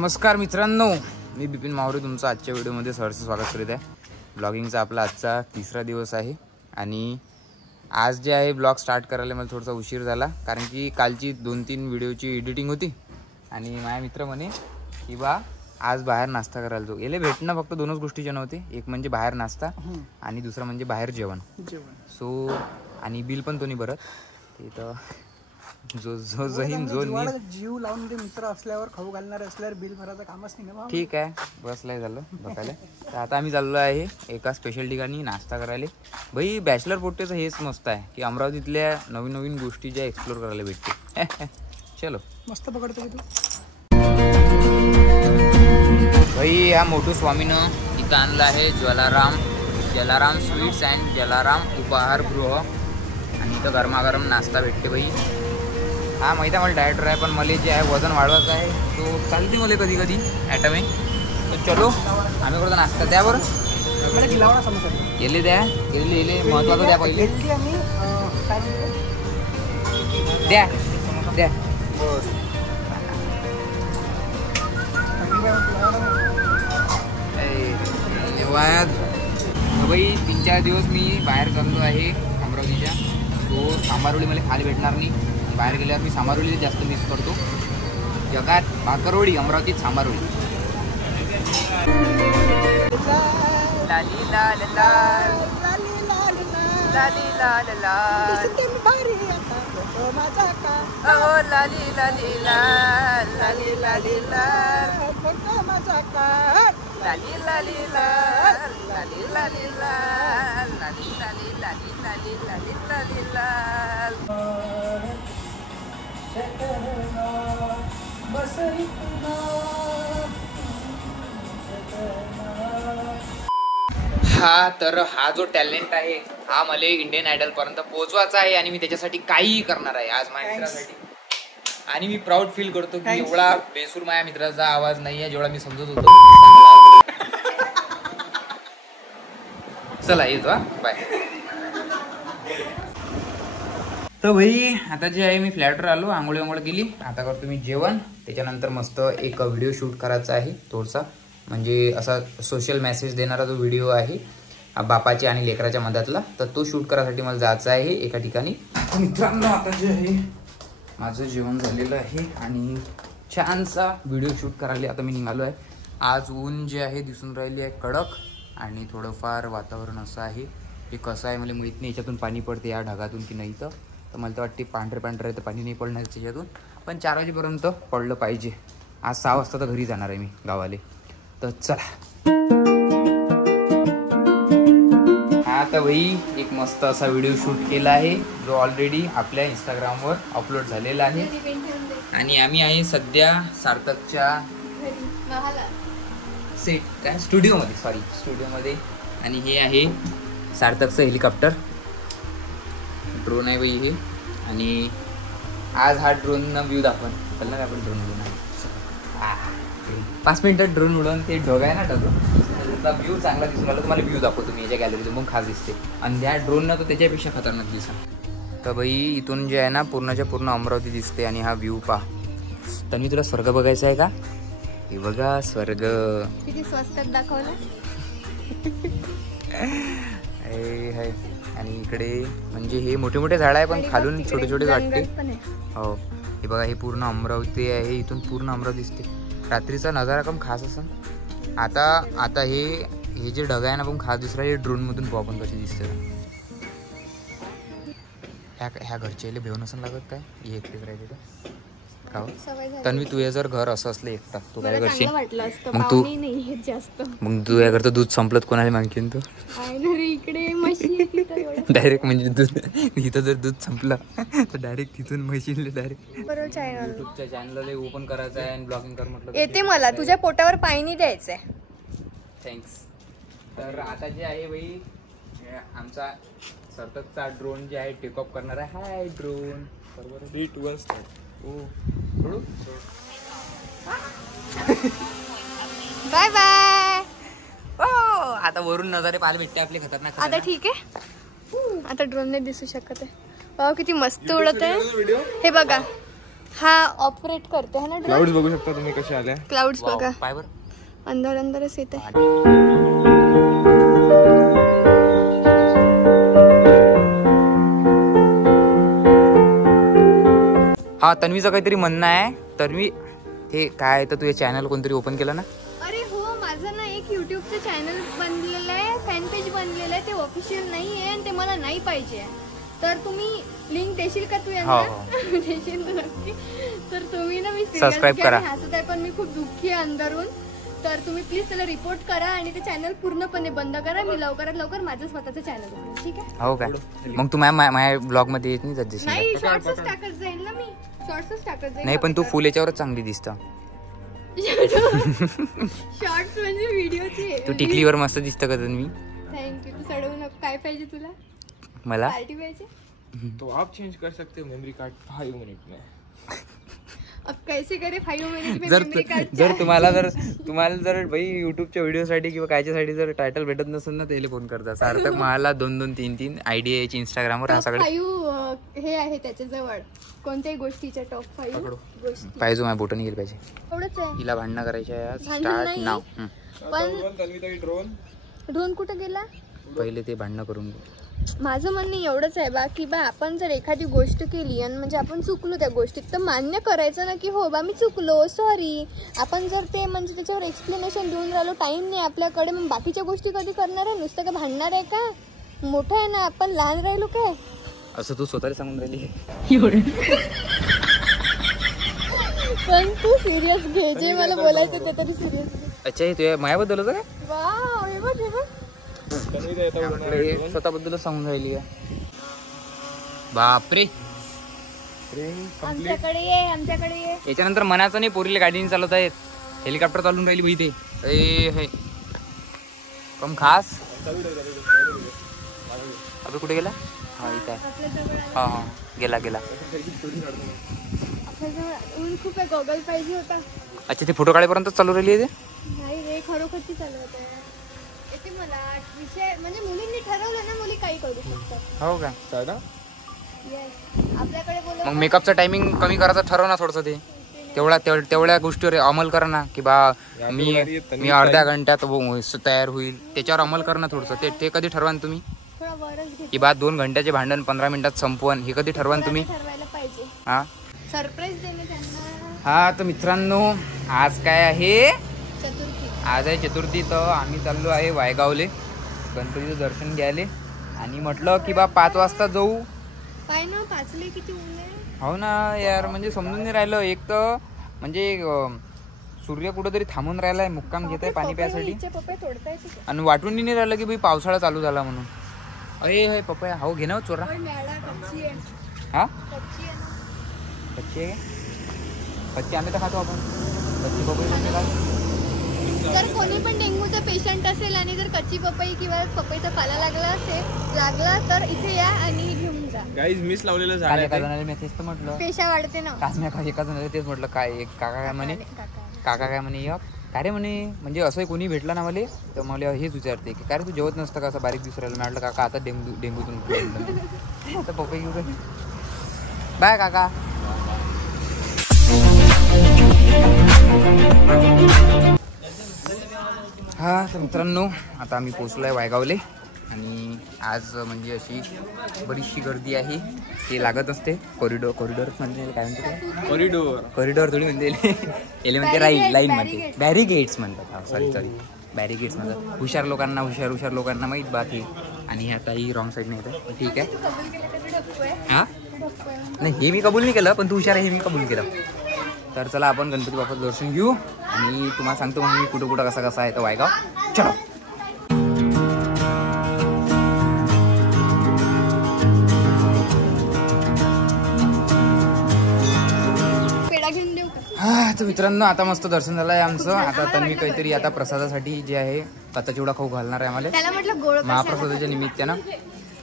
नमस्कार मित्रांनो, मी बिपिन मावरे तुमचं आजच्या व्हिडिओमध्ये सहर्ष स्वागत करीत आहे। ब्लॉगिंगचा आपला आजचा तिसरा दिवस आहे आणि आज जे आहे ब्लॉग स्टार्ट करायला मला थोडासा उशीर झाला, कारण की कालची 2-3 व्हिडिओची एडिटिंग होती आणि माझे मित्र म्हणे की बा आज बाहेर नाश्ता करायला जाऊ। याला भेटणं फक्त दोनच गोष्टीचे नव्हते, एक म्हणजे बाहेर नाश्ता आणि दुसरं म्हणजे बाहेर जेवण। सो आणि बिल पण तो नाही भरत, ते तर जो जो जहीन जो जीव लावून ते मित्र असल्यावर खाऊ घालणार असल्यावर बिल भरायचं कामच नाही ना। ठीक आहे, बसलाय झालं बघायला। तर आता आम्ही चाललो आहे एका स्पेशल ठिकाणी नाश्ता करायला। भाई बॅचलर पोट्टेचं हेच मस्त आहे की अमरावतीतल्या नवीन नवीन गोष्टी ज्या एक्सप्लोर करायला भेटते। चलो मस्त पकडतो तू भाई। हा मोठू स्वामीनं इथं आणलं आहे जलाराम स्वीट्स अँड जलाराम उपहारगृह आणि इथं गरमागरम नाश्ता भेटते भाई। हा माहिती आहे मला डायटर आहे, पण मला जे आहे वजन वाढवायचं आहे, तो चालते मला कधी कधी ॲटम आहे। तो चलो आम्ही करतो नाश्ता। द्या बरं गेले, द्या गेले महत्वाचं द्या पहिले, द्या द्या भाई। 3-4 दिवस मी बाहेर चाललो आहे अमरावतीच्या, तो सांबारवडी मला खाली भेटणार नाही। बाहेर गेल्यावर मी सांबारवडी जास्त मिस करतो। जगात भाकरवडी, अमरावतीत सांबारवडी। लाली लाल लाल लाली लाल लाल ओ लाली लाली लाल लाली लाली लाल लाली लाली लाल लाली लाली लाल लाली लाली लाली लाली लाली लाली लाल। हा तर हा जो टॅलेंट आहे हा मला इंडियन आयडल पर्यंत पोहोचवायचा आहे आणि मी त्याच्यासाठी काहीही करणार आहे आज माझ्या मित्रासाठी। आणि मी प्राऊड फील करतो की एवढा बेसूर माझ्या मित्राचा आवाज नाही आहे जेवढा मी समजत होतो। चला येतो, बाय। तर भाई आता जे आहे मी फ्लॅटवर आलो, आंघोळ केली, आता करतो मी जेवण। त्याच्यानंतर मस्त एक व्हिडिओ शूट करायचा आहे थोडासा, म्हणजे असा सोशल मेसेज देणारा जो व्हिडिओ आहे बापाच्या आणि लेकराच्या मधातला, तर तो शूट करायसाठी मला जायचं आहे एका ठिकाणी। मित्रांनो आता जे आहे माझं जेवण झालेलं आहे आणि छानसा व्हिडिओ शूट करायला आता मी निघालो आहे। आज ऊन जे आहे दिसून राहिली आहे कडक आणि थोडंफार वातावरण असं आहे की कसं आहे मला माहीत नाही याच्यातून पाणी पडते या ढगातून की नाही। तर मला तर वाटते पांढरे आहे तर पाणी नाही पडणार त्याच्यातून, पण 4 वाजेपर्यंत पडलं पाहिजे। आज 6 वाजता तर घरी जाणार आहे मी गावाले। तर चला आता भाई एक मस्त असा व्हिडिओ शूट केला आहे जो ऑलरेडी आपल्या इंस्टाग्रामवर अपलोड झालेला आहे। आणि आम्ही आहे सध्या सार्थकच्या सेट काय स्टुडिओमध्ये आणि हे आहे सार्थकचं हेलिकॉप्टर ड्रोन आहे भाई हे। आणि आज हा ड्रोननं व्ह्यू दाखवून कळलं ना आपण ड्रोन उडवून 5 मिनिटात ड्रोन उडवून ते ढग आहे ना त्याचा व्ह्यू चांगला दिसून राहिला। तुम्हाला व्ह्यू दाखवतो मी याच्या गॅलरीतून, मग खास दिसते। आणि त्या ड्रोननं तो त्याच्यापेक्षा खतरनाक दिसा। तर भाई इथून जे आहे ना पूर्णच्या पूर्ण अमरावती दिसते आणि हा व्ह्यू पहा। तर मी तुला स्वर्ग बघायचा आहे का? हे बघा स्वर्ग किती स्वस्तात दाखवलं आणि इकडे म्हणजे हे मोठे मोठे झाड आहे पण खालून छोटे छोटे वाटते। हो हे बघा हे पूर्ण अमरावती आहे, इथून पूर्ण अमरावती दिसते। रात्रीचा नजारा कम खास असं। आता हे जे ढग आहे ना पण खास दुसरा हे ड्रोन मधून पाहू आपण कसे दिसते। ह्या घरच्या भेव नसून लागत काय हे एकटेच राहते का? तन्वी तुझे जर घर असं असलं एकटा तू काय करशील? मग तू या घरचं दूध संपलत कोणाला मागशील तू? डायरेक्ट म्हणजे दूध इथं जर दूध संपलं तर डायरेक्ट तिथून म्हशील डायरेक्ट युट्यूबच्या चॅनलला ओपन करायचं आहे आणि ब्लॉगिंग कर म्हटलं येते मला तुझ्या पोटावर पाणी नाही द्यायचंय। थँक्स। तर आता जे आहे भाई आमचा सार्थकचा ड्रोन जे आहे टेक ऑफ करणार आहे। हाय ड्रोन बरोबर 3, 2, 1 स्टार्ट। Bye bye. आता वरून नजारे पाहायला भेटते आपले खतरनाक। आता ठीक आहे, आता ड्रोन नाही दिसू शकत आहे। किती मस्त उडत आहे हे बघा। हा ऑपरेट करते है ना क्लाउड्स बघू शकता तुम्ही कसे आले. क्लाउड्स बघा पाय बर. अंधार अंधारच येते. हा तन्वीचं काहीतरी म्हणणं आहे. तन्वी हे काय तर तुझे चॅनल कोणतरी ओपन केलं ना. अरे हो माझं ना एक युट्यूबचं चॅनल बनलेलं आहे, फॅन पेज बनलेलं आहे. ते ऑफिशियल नाही आहे आणि ते मला नाही पाहिजे. तर तुम्ही लिंक देशील का तू यांना? देशील तर नक्की. तर तुम्ही ना मी सबस्क्राईब करा. हसत आहे पण मी खूप दुःखी आहे अंदरून. तर तुम्ही प्लीज त्याला रिपोर्ट करा आणि ते चॅनल पूर्णपणे बंद करा. मी लवकरात लवकर माझं स्वतःचं चॅनल बनवेन, ठीक आहे? हो काय मग तू माझ्या ब्लॉग मध्ये येत नाही जात दिसत. नाही शॉर्ट्सच टाकत जाईल ना मी. शॉर्ट्सच टाकत जाईल. नाही पण तू फुल याच्यावरच चांगली दिसतं. शॉर्ट्स म्हणजे व्हिडिओचे. तू टिकलीवर मस्त दिसतं का तन्वी? थँक्यू. तू चढवू नको. काय पाहिजे तुला? मला पार्टी पाहिजे? तो आप चेंज कर सकते हो मेमरी कार्ड 5 मिनट में. अब कैसे करे 5 मिनिट में जर मेमरी कार्ड? जर तुम्हाला जर भाई युट्यूबच्या व्हिडिओसाठी किंवा कायच्यासाठी जर टायटल भेटत नसेल ना त्याला फोन करता. सार्थक मला 2-2, 3-3 आयडिया यायची इंस्टाग्रामवर. हा सगळं 5 हे आहे त्याच्याजवळ कोणत्याही गोष्टीच्या टॉप 5 गोष्टी. पाहिजे माझ्या बोटं गेलं पाहिजे. एवढंच आहे. हिला भांडणं करायची आहे. भांडण स्टार्ट नाही. नाव. पण ड्रोन कुठे गेला? पहिले ते भांडणं करून घे. माझं म्हणणं एवढंच आहे बा की बा आपण जर एखादी गोष्ट केली आणि म्हणजे आपण चुकलो त्या गोष्टीत तर मान्य करायचं ना की हो बा मी चुकलो सॉरी. आपण जर ते म्हणजे त्याच्यावर एक्सप्लेनेशन देऊन राहिलो टाइम नाही आपल्याकडे मग बाकीच्या गोष्टी कधी करणार आहे? नुसतं का भांडणार आहे का? मोठं आहे ना आपण लहान राहिलो काय? असं तू स्वतःला सांगून राहिली. पण तू सिरियस घे जे मला बोलायचं ते तरी सिरियस घे. अच्छा हे तुझ्या मायाबद्दल होतं काय? वाव हे बघ हे बघ. स्वतःबद्दलच सांगून राहिली आहे. बापरे आमच्याकडे ये आमच्याकडे ये. याच्यानंतर मनाचं नाही पोरीला गाडीने चालवत आहेत. हेलिकॉप्टर चालून राहिली भाई ते. हे कम खास. अबे कुठे गेला? हा इथे आहे. आपल्याजवळ हा हा गेला आपल्याजवळ ऊन खूप आहे. गॉगल पाहिजे होता. अच्छा ते फोटो काढेपर्यंत चालू राहिली आहे ते. नाही रे खरोखरची चालवत आहे. येते मला विषय म्हणजे मुलींनी ठरवलं ना मुली काही करू शकतात. हो का? येस आपल्याकडे बोल. मग मेकअपचं टायमिंग कमी करायचं ठरव ना थोडंसं. ते तेवढ्या गोष्टीवर अंमल कर ना की बा मी अर्ध्या घंट्यात तयार होईल. त्याच्यावर अंमल कर ना थोडंसं. ते कधी ठरवा तुम्ही? थोडा वरच घे. की बा 2 घंट्याचे भांडण 15 मिनिटात संपवण हे कधी ठरवा तुम्ही? ठरवायला पाहिजे. हा सरप्राईज देणे त्यांना. हा तर मित्रांनो आज काय आहे? चतुर्थी. आज आहे चतुर्थी. तर आम्ही चाललो आहे वायगावले गणपतीचं दर्शन घ्यायले आणि म्हटलं की बा 5 वाजता जाऊ. पाय ना पाचले किती ऊन आहे. हो ना यार म्हणजे समजून नाही राहिलं. एक तर म्हणजे सूर्य कुठंतरी थांबून राहिलाय मुक्काम घेत आहे पाणी प्यायसाठी पपई तोडता येते का? आणि वाटून नाही राहिलं की भाई पावसाळा चालू झाला म्हणून. अरे हे पपया हो घे ना चोरा. कच्ची आहे. हा कच्ची आहे ना. कच्ची आहे कच्ची आम्ही तर खातो आपण. कच्ची पपई म्हणजे काय? जर कोणी पण डेंग्यूचा पेशंट असेल आणि जर कच्ची पपई किंवा पपईचा पाला लागला तर इथे या आणि घेऊन जा. गाईज मिस लावलेलं झाड काल आहे एका ते. जणाला मी तेच तर म्हटलं. पेशा वाढते ना. काल मी एका जणाला तेच म्हटलं काय एक काका काय म्हणे काका म्हणे काय रे म्हणे म्हणजे असं कोणी भेटलं ना मला तर मला हेच विचारते की काय रे तू जेवत नसतं का असं बारीक दिसरायला. मी म्हटलं काका आता डेंग्यूतून आता पपई घेऊ काय. बाय काका. हा तर मित्रांनो आता आम्ही पोचलो आहे वायगावले आणि आज म्हणजे अशी बरीचशी गर्दी आहे. ते लागत असते कॉरिडॉर म्हणजे काय म्हणते कॉरिडॉर थोडी म्हणते याला म्हणते लाईन म्हणते बॅरिगेट्स म्हणतात. सॉरी बॅरिगेट्स म्हणतात. हुशार लोकांना माहीत बात ही. आणि हे आता ही रॉंग साईडने येतं. ठीक आहे. हां नाही हे मी कबूल नाही केलं पण तू हुशार आहे हे मी कबूल केलं. तर चला आपण गणपती बाप्पाचं दर्शन घेऊ आणि तुम्हाला सांगतो मग मी कुठं कसा आहे तर वायगाव. चलो हा तर मित्रांनो आता मस्त दर्शन झालं आहे आमचं. आता तन्वी काहीतरी आता प्रसादासाठी जे आहे कच्चा चिवडा खाऊ घालणार आहे आम्हाला महाप्रसादाच्या निमित्तानं.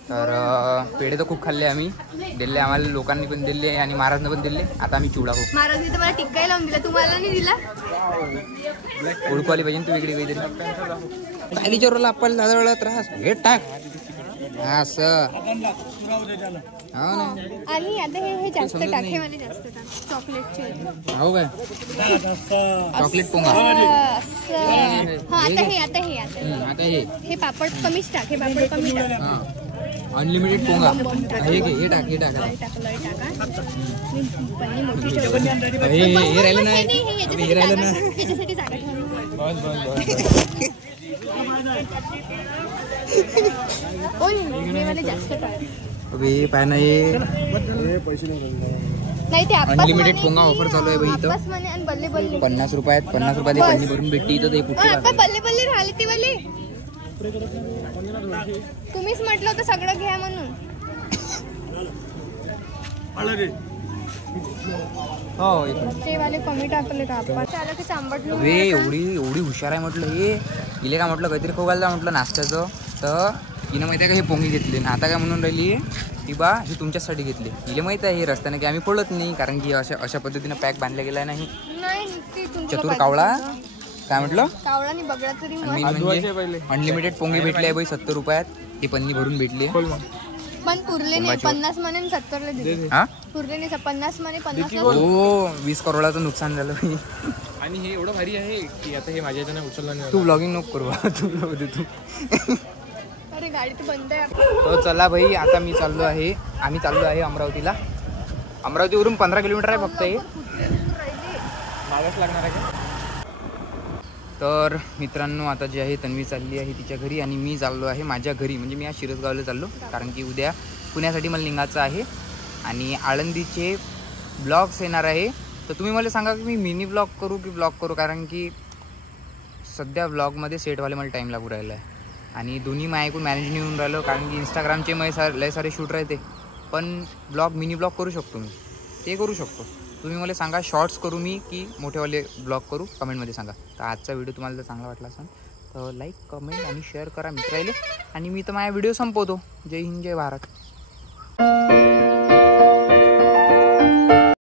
तर पेढे तर खूप खाल्ले आम्ही. दिले आम्हाला लोकांनी पण दिले आणि महाराजने पण दिले. आता आम्ही चिवडा खाऊ. महाराजने तर मला टिक्काही लावून दिला. तुम्हाला नाही दिला? ओळखू आली पाहिजे तू वेगळी काहीतरी. खाली चोरला आपल्याला दादा त्रास हे टाक हा असं हो ना. आणि आता हे जास्त टाकेवाले जास्त टाक चॉकलेटचे हो काय चॉकलेट पोंगा असं. हा आता हे आता हे पापड कमीच टाक, हे पापड कमी टाक. हा अनलिमिटेड पोंगा हे टाक टाका पन्नी मोठी ठेवली. हे राहिलं हे हे राहिलं ना याच्यासाठी जागा ठेवली. हे वाले जास्त टाक. अबे पाय ना हे नाही ते आपस अनलिमिटेड म्हणे पोंगा की, ऑफर चालू आहे बाई इथं. आपस म्हणे आणि बल्ले बल्ले 50 रुपयात पन्नी भरून भेटते इथं ते कुठे आता बल्ले बल्ले राहिले ते वाले. तुम्हीच म्हटलं होतं सगळं घ्या म्हणून. हो ते वाले कमी टाकले का आपण त्याला की सांभाळलं अबे एवढी हुशार आहे म्हटलं हे इले का म्हटलं काहीतरी खोगायला म्हटलं नाश्त्याचं तर हिनं माहिती आहे का हे पोंगी घेतली ना आता काय म्हणून राहिली ती बा ही तुमच्यासाठी घेतली हिला माहिती आहे हे रस्त्याने की आम्ही पळत नाही कारण की अशा पद्धतीनं पॅक बांधला गेला नाही. नाही ते तुमचं चतुर कावळा काय म्हटलं कावळा आणि बगळा तरी आणि मस्त. म्हणजे अनलिमिटेड पोंगी भेटली आहे बाई 70 रुपयात ही पन्नी भरून भेटली. पण पुरले नाही 50 म्हणे 70 ला दिले. हा पुरले नाही 50 म्हणे 50 ला. हो 20 करोडाचं नुकसान झालं बाई. आणि हे एवढं भारी आहे की आता हे माझ्या याच्यानं उचललं नाही. तू ब्लॉगिंग नको करू तू ब्लॉग दे तू. अरे गाडी तर बंद आहे. तो चला भाई आता आम्ही चाललो आहे अमरावतीला. अमरावतीवरून 15 किलोमीटर आहे फक्त हे. मागास लागणार आहे का? तर मित्रांनो आता जे आहे तन्वी चालली आहे तिच्या घरी आणि मी चाललो आहे माझ्या घरी म्हणजे मी आज शिरसगावला चाललो कारण की उद्या पुण्यासाठी मला निघायचं आहे आणि आळंदीचे ब्लॉग्स येणार आहे. तर तुम्ही मला सांगा की मी मिनी ब्लॉग करू की ब्लॉग करू कारण की सध्या ब्लॉगमध्ये सेटवाले मला टाईम लागू राहिला आहे आणि दोन्ही माझ्या ऐकून मॅनेज नाही होऊन राहिलं कारण की इंस्टाग्रामचे लय सारे शूट राहते पण ब्लॉग मिनी ब्लॉग करू शकतो मी ते करू शकतो. तुम्ही मला सांगा शॉर्ट्स करू मी की मोठेवाले ब्लॉग करू कमेंटमध्ये सांगा. तर आजचा व्हिडिओ तुम्हाला जर चांगला वाटला असेल तर लाईक कमेंट आणि शेअर करा मित्रांनो आणि मी तर माझा व्हिडिओ संपवतो. जय हिंद जय भारत.